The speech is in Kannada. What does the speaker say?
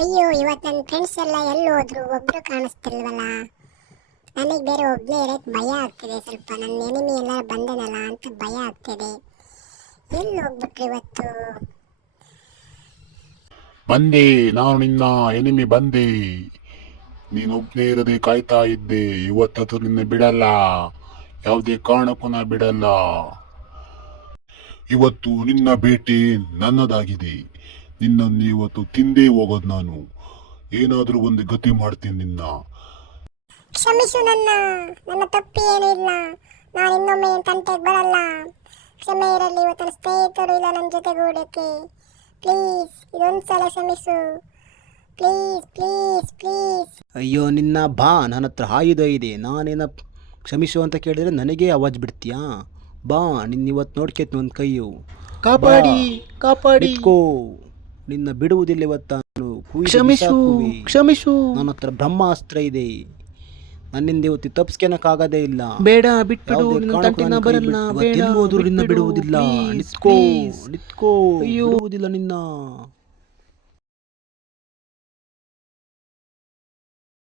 ಅಯ್ಯೋ, ಇವತ್ತು ನನ್ನ ಫ್ರೆಂಡ್ಸ್ ಎಲ್ಲ ಎಲ್ಲಿ ಹೋದ್ರು, ಒಬ್ರು ಕಾಣಿಸ್ತಿಲ್ವಲ್ಲ. ನನಗೆ ಬೇರೆ ಒಬ್ಬನೇ ಇರೋಕ್ಕೆ ಭಯ ಆಗ್ತಿದೆ. ಸ್ವಲ್ಪ ನನ್ನ ಎನಿಮಿ ಎಲ್ಲ ಬಂದನಲ್ಲ ಅಂತ ಭಯ ಆಗ್ತಿದೆ. ಎಲ್ಲಿ ಹೋಗ್ಬಿಟ್ರು ಇವತ್ತು? ಬಂದೆ, ನಾನು ನಿನ್ನ ಎನಿಮಿ ಬಂದೆ. ನೀನೊಬ್ಬನೇ ಇರದೆ ಕಾಯ್ತಾ ಇದ್ದೆ. ಇವತ್ತದು ನಿನ್ನ ಬಿಡಲ್ಲ, ಯಾವುದೇ ಕಾರಣಕ್ಕೂ ನಾ ಬಿಡಲ್ಲ. ಇವತ್ತು ನಿನ್ನ ಭೇಟಿ ನನ್ನದಾಗಿದೆ. ನಿನ್ನನ್ನು ಇವತ್ತು ತಿಂದೇ ಹೋಗೋದು ನಾನು. ಏನಾದರೂ ಒಂದು ಗತಿ ಮಾಡ್ತೀನಿ ನಿನ್ನ. ಕ್ಷಮಿಸು ನನ್ನ ತಪ್ಪು ಏನೂ ಇಲ್ಲ. ನಾನು ಇನ್ನೊಮ್ಮೆ ನಿನ್ನ ತಂಟೆಗೆ ಬರಲ್ಲ. ಕ್ಷಮೆ ಇರಲಿ. ಇವತ್ತು ನನ್ನ ಸ್ನೇಹಿತರು ಇಲ್ಲ ನನ್ನ ಜೊತೆಗೂಡಕ್ಕೆ. ಪ್ಲೀಸ್ ಇದೊಂದು ಸಲ ಕ್ಷಮಿಸು. Please please please. ಅಯ್ಯೋ ನಿನ್ನ ಬಾ, ನನ್ನ ಹತ್ರ ಆಯುಧ ಇದೆ. ನಾನೇನ ಕ್ಷಮಿಸು ಅಂತ ಕೇಳಿದರೆ ನನಗೇ ಆವಾಜ್ ಬಿಡ್ತೀಯಾ? ಬಾ, ನಿನ್ನ ಇವತ್ತು ನೋಡ್ಕೇತ್ ಒಂದು ಕೈಯು. ಕಾಪಾಡಿ ಕಾಪಾಡಿ. ಇಟ್ಕೋ, ನಿನ್ನ ಬಿಡುವುದಿಲ್ಲ ಇವತ್ತು ನಾನು. ಕ್ಷಮಿಸು ಕ್ಷಮಿಸು. ನನ್ನ ಹತ್ರ ಬ್ರಹ್ಮಾಸ್ತ್ರ ಇದೆ. ನನ್ನಿಂದ ಇವತ್ತು ತಪ್ಪಿಸ್ಕೊಳಕ್ಕಾಗದೇ ಇಲ್ಲ. ಬೇಡ, ಬಿಟ್ಬಿಡು. ನಿನ್ನ ತಂಟೆನ ಬರಲ್ಲ. ಬೇಡ, ನಿನ್ನ ಬಿಡುವುದಿಲ್ಲ. ನಿತ್ಕೋ, ಬಿಡುವುದಿಲ್ಲ ನಿನ್ನ.